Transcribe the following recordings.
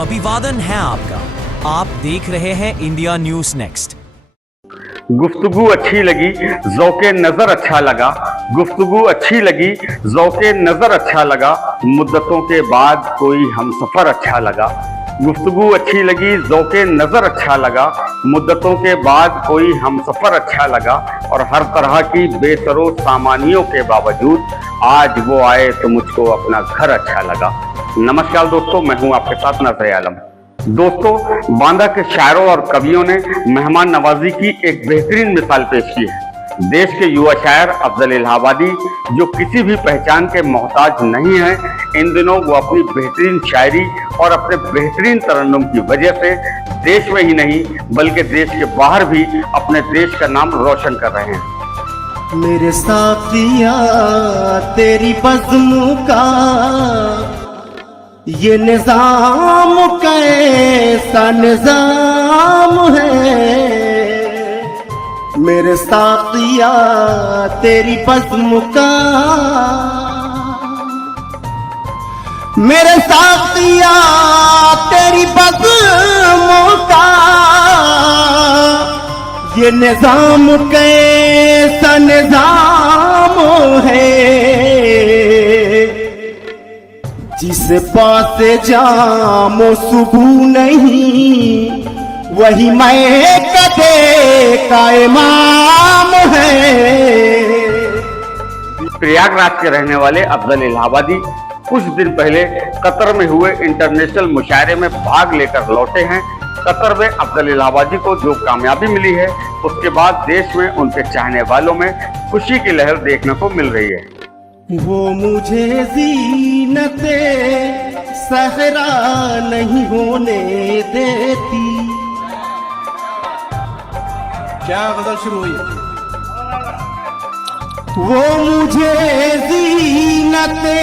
अभिवादन है आपका। आप देख रहे हैं इंडिया न्यूज नेक्स्ट। गुफ्तगू अच्छी लगी, ज़ौक़े नज़र अच्छा लगा। गुफ्तगू अच्छी लगी, ज़ौक़े नज़र अच्छा लगा। मुद्दतों के बाद कोई हमसफ़र अच्छा लगा। गुफ्तगू अच्छी लगी, ज़ौक़े नज़र अच्छा लगा। मुद्दतों के बाद कोई हमसफ़र अच्छा लगा। और हर तरह की बेसरो सामानियों के बावजूद आज वो आए तो मुझको अपना घर अच्छा लगा। नमस्कार दोस्तों, मैं हूं आपके साथ नज़र आलम। दोस्तों, बांदा के शायरों और कवियों ने मेहमान नवाजी की एक बेहतरीन मिसाल पेश की है। देश के युवा शायर अफजल इलाहाबादी, जो किसी भी पहचान के मोहताज नहीं हैं, इन दिनों वो अपनी बेहतरीन शायरी और अपने बेहतरीन तरन्नुम की वजह से देश में ही नहीं बल्कि देश के बाहर भी अपने देश का नाम रोशन कर रहे हैं। मेरे साथिया तेरी बज़्म का ये निज़ाम कैसा निज़ाम है। मेरे साथिया तेरी बज़्म का, मेरे साथिया तेरी बज़्म का ये निज़ाम कैसा निज़ाम है। जिस पास जामो सुबह नहीं वही मैं कदे का इमाम है। प्रयागराज के रहने वाले अफजल इलाहाबादी कुछ दिन पहले कतर में हुए इंटरनेशनल मुशायरे में भाग लेकर लौटे हैं। कतर में अफजल इलाहाबादी को जो कामयाबी मिली है, उसके बाद देश में उनके चाहने वालों में खुशी की लहर देखने को मिल रही है। वो मुझे ज़ीनते सहरा नहीं होने देती। क्या गजल शुरू हुई? वो मुझे ज़ीनते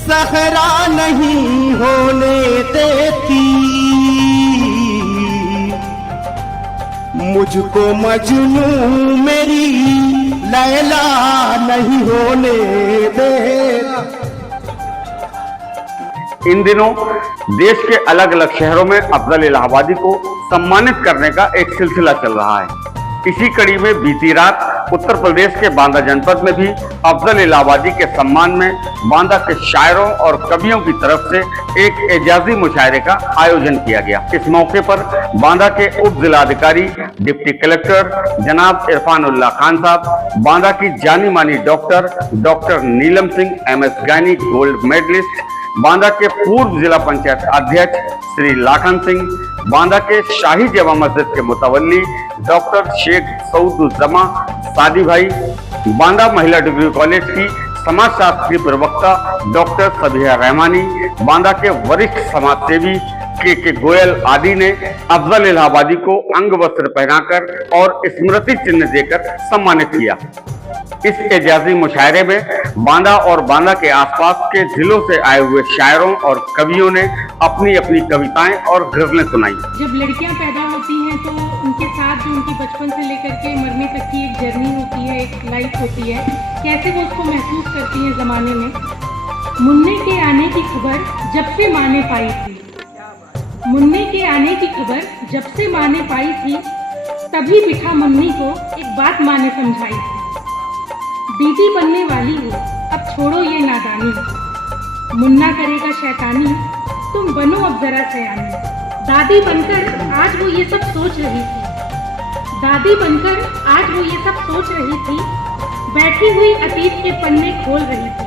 सहरा नहीं होने देती। मुझको मजनू मेरी लैला नहीं होने दे। इन दिनों देश के अलग अलग शहरों में अफजल इलाहाबादी को सम्मानित करने का एक सिलसिला चल रहा है। इसी कड़ी में बीती रात उत्तर प्रदेश के बांदा जनपद में भी अफजल इलाहाबादी के सम्मान में बांदा के शायरों और कवियों की तरफ से एक एजाजी मुशायरे का आयोजन किया गया। इस मौके पर बांदा के उप जिलाधिकारी डिप्टी कलेक्टर जनाब इरफानुल्लाह खान साहब, बांदा की जानी मानी doctor Neelam Singh MS gynae gold medallist, Banda के पूर्व जिला पंचायत अध्यक्ष श्री लाखन सिंह, बांदा के शाही जमा मस्जिद के मुतवल्ली डॉक्टर शेख सऊदुज़्ज़मा सादी भाई, बांदा महिला डिग्री कॉलेज की समाजशास्त्र की प्रवक्ता डॉक्टर सबिहा रहमानी, बांदा के वरिष्ठ समाजसेवी के गोयल आदि ने अफजल इलाहाबादी को अंग वस्त्र पहनाकर और स्मृति चिन्ह देकर सम्मानित किया। इस एजाजी मुशायरे में बांदा और बांदा के आसपास के जिलों से आए हुए शायरों और कवियों ने अपनी अपनी कविताएं और गजलें सुनाई। जब लड़कियां पैदा होती हैं तो उनके साथ जो उनकी बचपन से लेकर के मरने तक की एक जर्नी होती है, एक लाइफ होती है, कैसे वो उसको महसूस करती हैं ज़माने में। मुन्ने के आने की खबर जब से माँ ने पाई थी, मुन्ने के आने की खबर जब से माँ ने पाई थी, तभी बिठा मुन्नी को एक बात माँ ने समझाई थी। दीदी बनने वाली हो, अब छोड़ो ये नादानी। मुन्ना करेगा शैतानी, तुम बनो अब जरा सयानी। दादी बनकर आज वो ये सब सोच रही थी। दादी बनकर आज वो ये सब सोच रही थी। बैठी हुई अतीत के पन्ने खोल रही थी।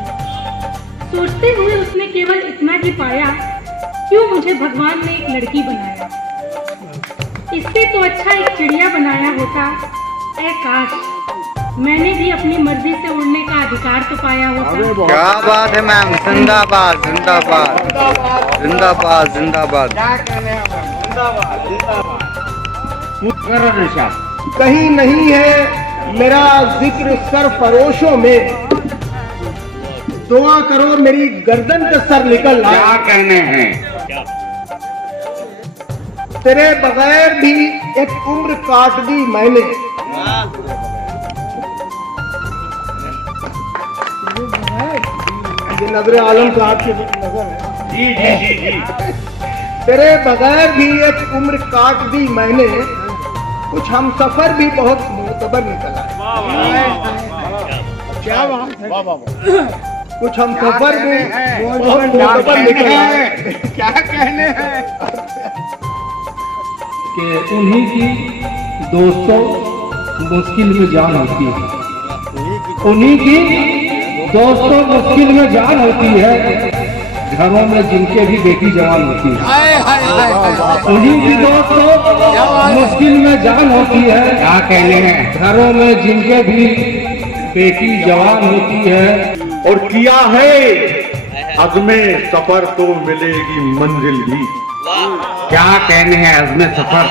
सोचते हुए उसने केवल इतना ही पाया, क्यों मुझे भगवान ने एक लड़की बनाया। इससे तो अच्छा एक चिड़िया बनाया होता। ऐ काश मैंने भी अपनी मर्जी से उड़ने का अधिकार तो पाया होता। क्या बात है मैम, जिंदाबाद जिंदाबाद जिंदाबाद जिंदाबाद। कहीं नहीं है मेरा जिक्र सरफरोशों में, दुआ करो मेरी गर्दन का सर निकल आए। क्या कहने हैं? तेरे बगैर भी एक उम्र काट दी मैंने। ये नजर आलम का आपकी नजर है। तेरे बगैर भी एक उम्र काट दी मैंने, कुछ हम सफर भी बहुत मोतबर निकला है। क्या बात है, कुछ हम सफर भी बहुत मोतबर निकला है। क्या कहने हैं कि उन्हीं की दोस्तों मुश्किल में जान होती है, उन्हीं की दोस्तों मुश्किल में जान होती है, घरों में जिनके भी बेटी जवान होती है। उन्हीं की दोस्तों मुश्किल में जान होती है, क्या कहने हैं, घरों में जिनके भी बेटी जवान होती है। और किया है अज़्मे सफर तो मिलेगी मंजिल भी। क्या कहने हैं अज़्मे सफर,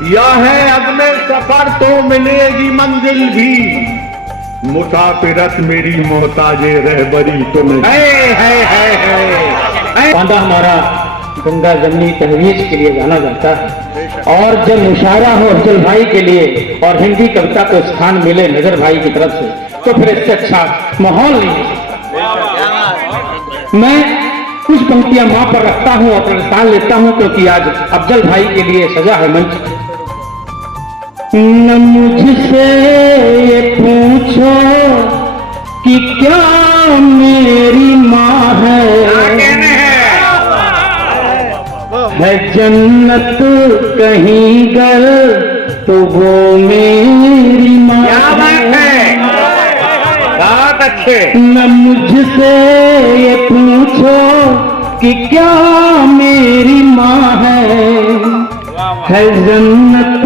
किया है अज़्मे सफर तो मिलेगी मंजिल भी। मुसाफिरत मेरी मोहताजे रहबरी तो बांदा हमारा गंगा जमनी तहवीज के लिए जाना जाता है, और जब मुशायरा हो अफजल भाई के लिए और हिंदी कविता को स्थान मिले नजर भाई की तरफ से, तो फिर इससे अच्छा माहौल नहीं है। मैं कुछ पंक्तियां मां पर रखता हूं, अपना स्थान लेता हूं, क्योंकि आज अफजल भाई के लिए सजा है मंच। न मुझसे ये पूछो कि क्या मेरी माँ है जन्नत कहीं गर तो वो मेरी माँ है। बहुत अच्छे। न मुझसे ये पूछो कि क्या मेरी माँ है जन्नत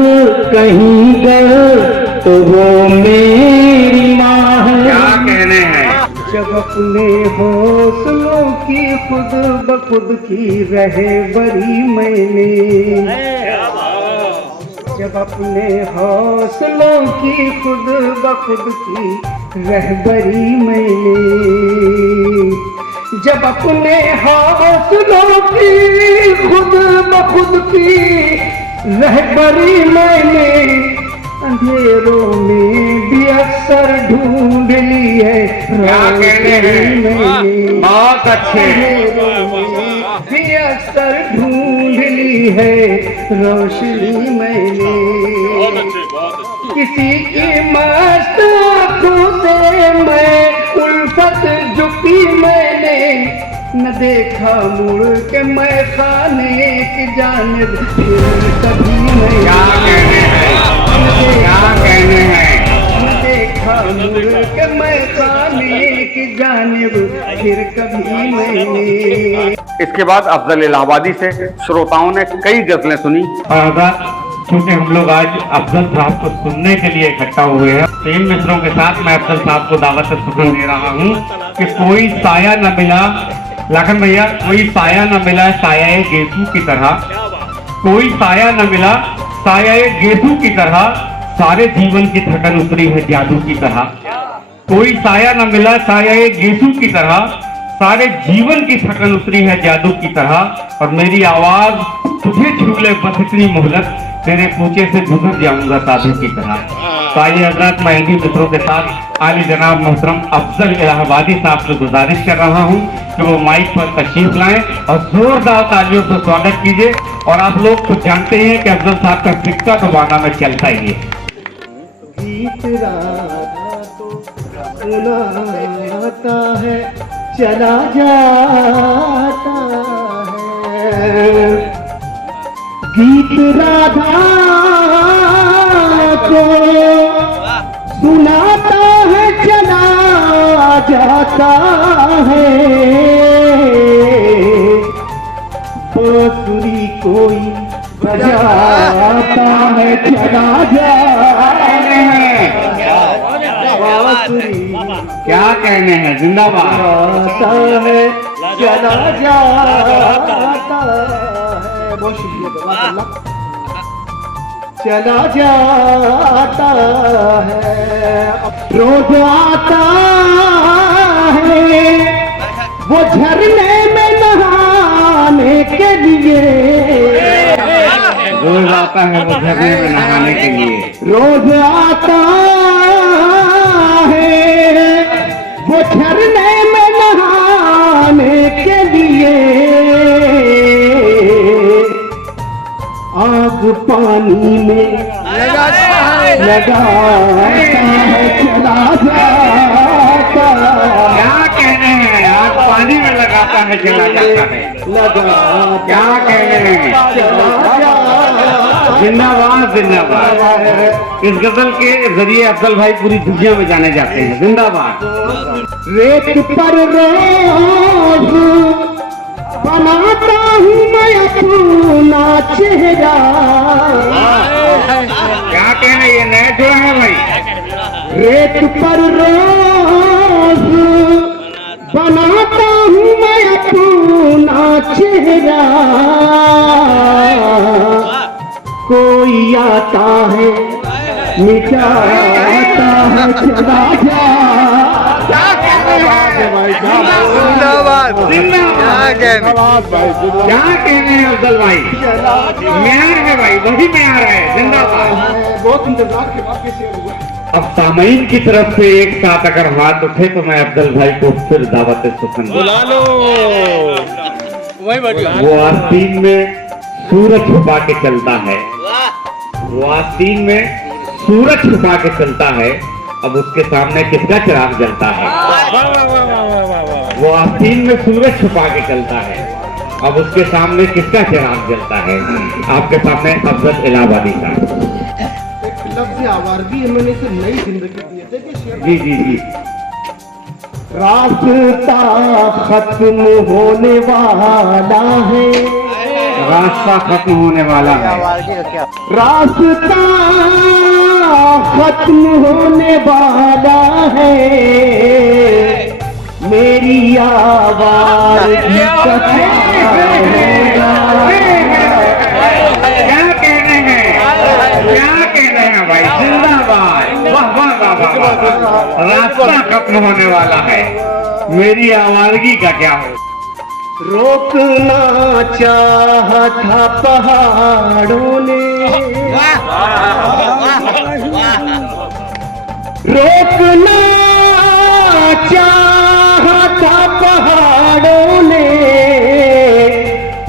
कहीं गर तो वो मेरी माँ है। क्या कहने हैं, जब अपने हौसलों की खुद ब खुद की रहबरी मैंने, जब अपने हौसलों की खुद ब खुद की रहबरी मैंने, जब अपने हौसलों की खुद ब खुद की रहबरी मैंने, अंधेरों में भी अक्सर ढूंढ ली है रोशनी मैंने। बहुत अच्छे। अंधेरों में भी अक्सर ढूंढ ली है रोशनी मैंने। किसी की मस्त आंखों से मैं उल्फत झुकी मैंने, न देखा मुड़ के मैं खाने की जानिब फिर कभी नहीं। क्या कहने हैं, क्या कहने हैं, न देखा मुड़ के मैं खाने की जानिब फिर कभी मैंने। इसके बाद अफजल इलाहाबादी से श्रोताओं ने कई गजलें सुनी। क्योंकि हम लोग आज अफजल साहब को सुनने के लिए इकट्ठा हुए हैं, 3 मित्रों के साथ मैं अफजल साहब को दावत शुक्र दे रहा हूँ कि कोई साया न मिला, लाखन भैया, कोई साया न मिला साया गेसू की तरह, कोई साया न मिला साया गेसू की तरह, सारे जीवन की थकन उतरी है जादू की तरह। कोई साया न मिला साया गेसू की तरह, सारे जीवन की थकन उतरी है जादू की तरह, और मेरी आवाज तुझे छूले बस इतनी मोहलत, तेरे पूछे से गुजर जाऊंगा साधु की तरह। तो आइए हजरत, मैं हिंदी मित्रों के साथ आली जनाब मोहतरम अफजल इलाहाबादी साहब से गुजारिश कर रहा हूं कि वो माइक पर तशरीफ लाएं और जोरदार तालियों से स्वागत कीजिए। और आप लोग तो जानते हैं कि अफजल साहब का सिक्का तो बाना में चलता ही है। गीत राधा तो सुनाता है चला जाता है, गीत राधा को सुनाता है चला जाता है, बांसुरी कोई बजाता है चला जाता है, बांसुरी क्या कहने हैं, जिंदाबाद। है चला जाता है, बहुत शुक्रिया, चला जाता है, रोज आता है वो झरने में नहाने के लिए, रोज आता है वो झरने में नहाने के लिए, रोज आता है वो झरने में नहाने के लिए, पानी में लगाता है चला जाता। क्या कहने हैं, आग पानी में लगाता है चला जाता है। क्या कहने हैं, जिंदाबाद जिंदाबाद। इस गजल के जरिए अफजल भाई पूरी दुनिया में जाने जाते हैं। जिंदाबाद। रेत पर रोज बनाता हूँ मैं अपना चेहरा। क्या कहने, ये नया जोड़ा है भाई। रेत पर रोज बनाता हूँ मैं अपना चेहरा। कोई आता है मिटाता है चला जिंदाबाद क्या कहने हैं अफजल भाई, म्यार है भाई, वही म्यार है। जिंदाबाद। बहुत इंतजार के बाद शेर हुआ। अब सामईन की तरफ से एक साथ अगर हाथ उठे तो मैं अफजल भाई को फिर दावत सुखन बुला लो। वो आस्तीन में सूरज छुपा के चलता है, वो आस्तीन में सूरज छुपा के चलता है। अब उसके सामने किसका चिराग जलता है। वो आस्तीन में सूरज छुपा के चलता है, अब उसके सामने किसका चिराग जलता है। आपके सामने अफजल इलाहाबादी साहब। लफ्ज़ आवारगी मैंने इसे नई जिंदगी दी है। देखिए शेर जी जी जी। रास्ता खत्म होने वाला है, रास्ता खत्म होने वाला है। रास्ता खत्म होने वाला है। मेरी आवाज क्या कहने हैं, क्या कहने हैं भाई। जिंदाबाद। वाह वाह वाह वाह वाह। रास्ता खत्म होने वाला है, मेरी आवारगी का क्या हो। रोकना चाहा था पहाड़ों ने, रोकना चाहा था पहाड़ों ने।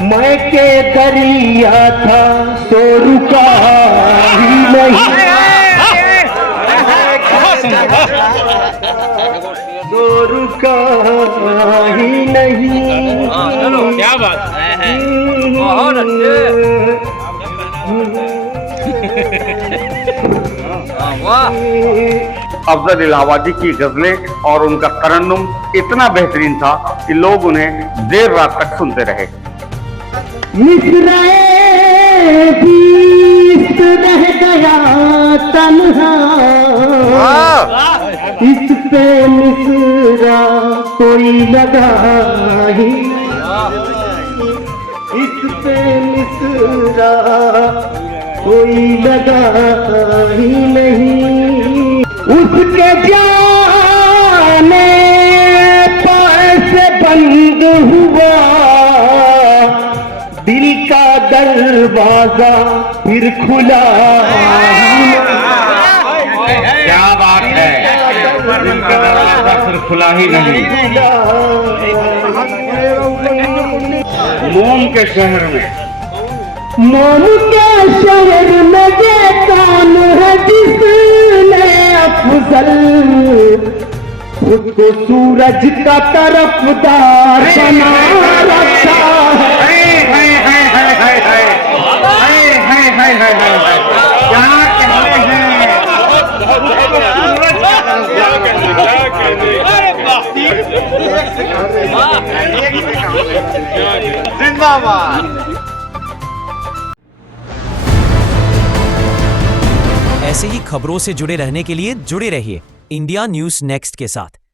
मैं के दरिया था सो रुका ही नहीं, सो रुका ही नहीं। क्या बात है, बहुत अफजल इलाहाबादी की गजलें और उनका तरन्नुम इतना बेहतरीन था कि लोग उन्हें देर रात तक सुनते रहे। मिसराए बीत रह गया तन्हा, इस पे मिसरा कोई लगा ही नहीं, इस पे मिसरा कोई लगा ही नहीं। उसके जाने पर से बंद हुआ दिल का दरवाजा फिर खुला। क्या बात है, दिल का दरवाजा फिर खुला ही नहीं। मोम के शहर में, मोम के शहर में ये कौन है जिसने अफजल खुद को सूरज का तरफदार बना रखा है। क्या कहते हैं, जिंदाबाद। ऐसे ही खबरों से जुड़े रहने के लिए जुड़े रहिए इंडिया न्यूज़ नेक्स्ट के साथ।